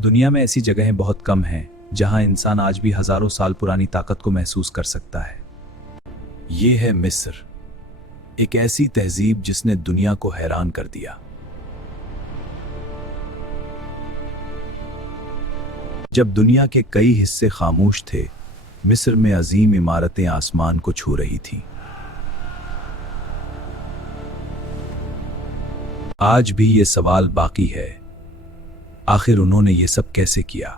दुनिया में ऐसी जगहें बहुत कम हैं जहां इंसान आज भी हजारों साल पुरानी ताकत को महसूस कर सकता है। ये है मिस्र, एक ऐसी तहजीब जिसने दुनिया को हैरान कर दिया। जब दुनिया के कई हिस्से खामोश थे, मिस्र में अजीम इमारतें आसमान को छू रही थीं। आज भी ये सवाल बाकी है, आखिर उन्होंने ये सब कैसे किया?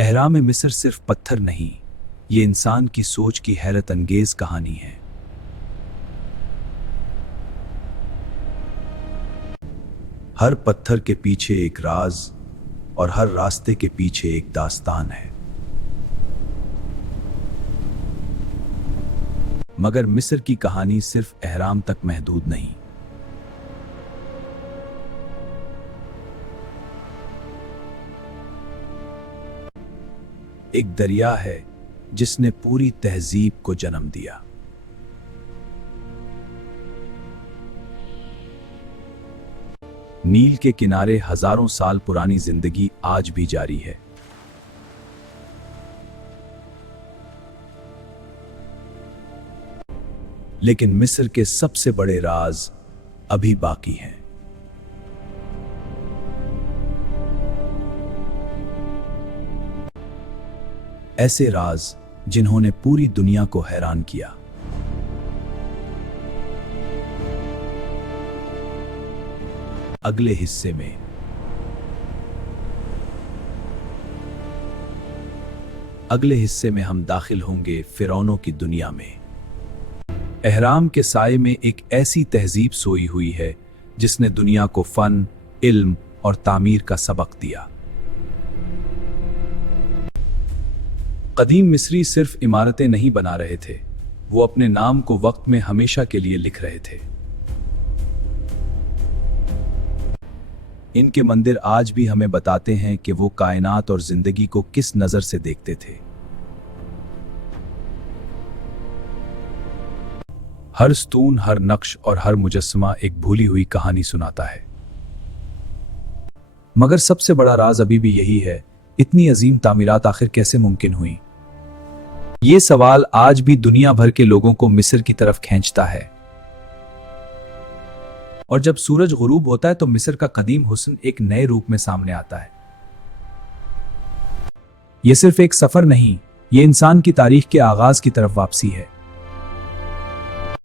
अहराम मिस्र सिर्फ पत्थर नहीं, ये इंसान की सोच की हैरत अंगेज कहानी है। हर पत्थर के पीछे एक राज और हर रास्ते के पीछे एक दास्तान है। मगर मिस्र की कहानी सिर्फ अहराम तक महदूद नहीं। एक दरिया है जिसने पूरी तहजीब को जन्म दिया। नील के किनारे हजारों साल पुरानी जिंदगी आज भी जारी है। लेकिन मिस्र के सबसे बड़े राज अभी बाकी हैं। ऐसे राज जिन्होंने पूरी दुनिया को हैरान किया। अगले हिस्से में हम दाखिल होंगे फिरौनों की दुनिया में। अहराम के साए में एक ऐसी तहजीब सोई हुई है जिसने दुनिया को फन, इल्म और तामीर का सबक दिया। कदीम मिस्री सिर्फ इमारतें नहीं बना रहे थे, वो अपने नाम को वक्त में हमेशा के लिए लिख रहे थे। इनके मंदिर आज भी हमें बताते हैं कि वो कायनात और जिंदगी को किस नजर से देखते थे। हर स्तून, हर नक्श और हर मुजस्समा एक भूली हुई कहानी सुनाता है। मगर सबसे बड़ा राज अभी भी यही है, इतनी अजीम तामीरात आखिर कैसे मुमकिन हुई? ये सवाल आज भी दुनिया भर के लोगों को मिस्र की तरफ खींचता है। और जब सूरज गुरूब होता है तो मिस्र का कदीम हुस्न एक नए रूप में सामने आता है। यह सिर्फ एक सफर नहीं, ये इंसान की तारीख के आगाज की तरफ वापसी है।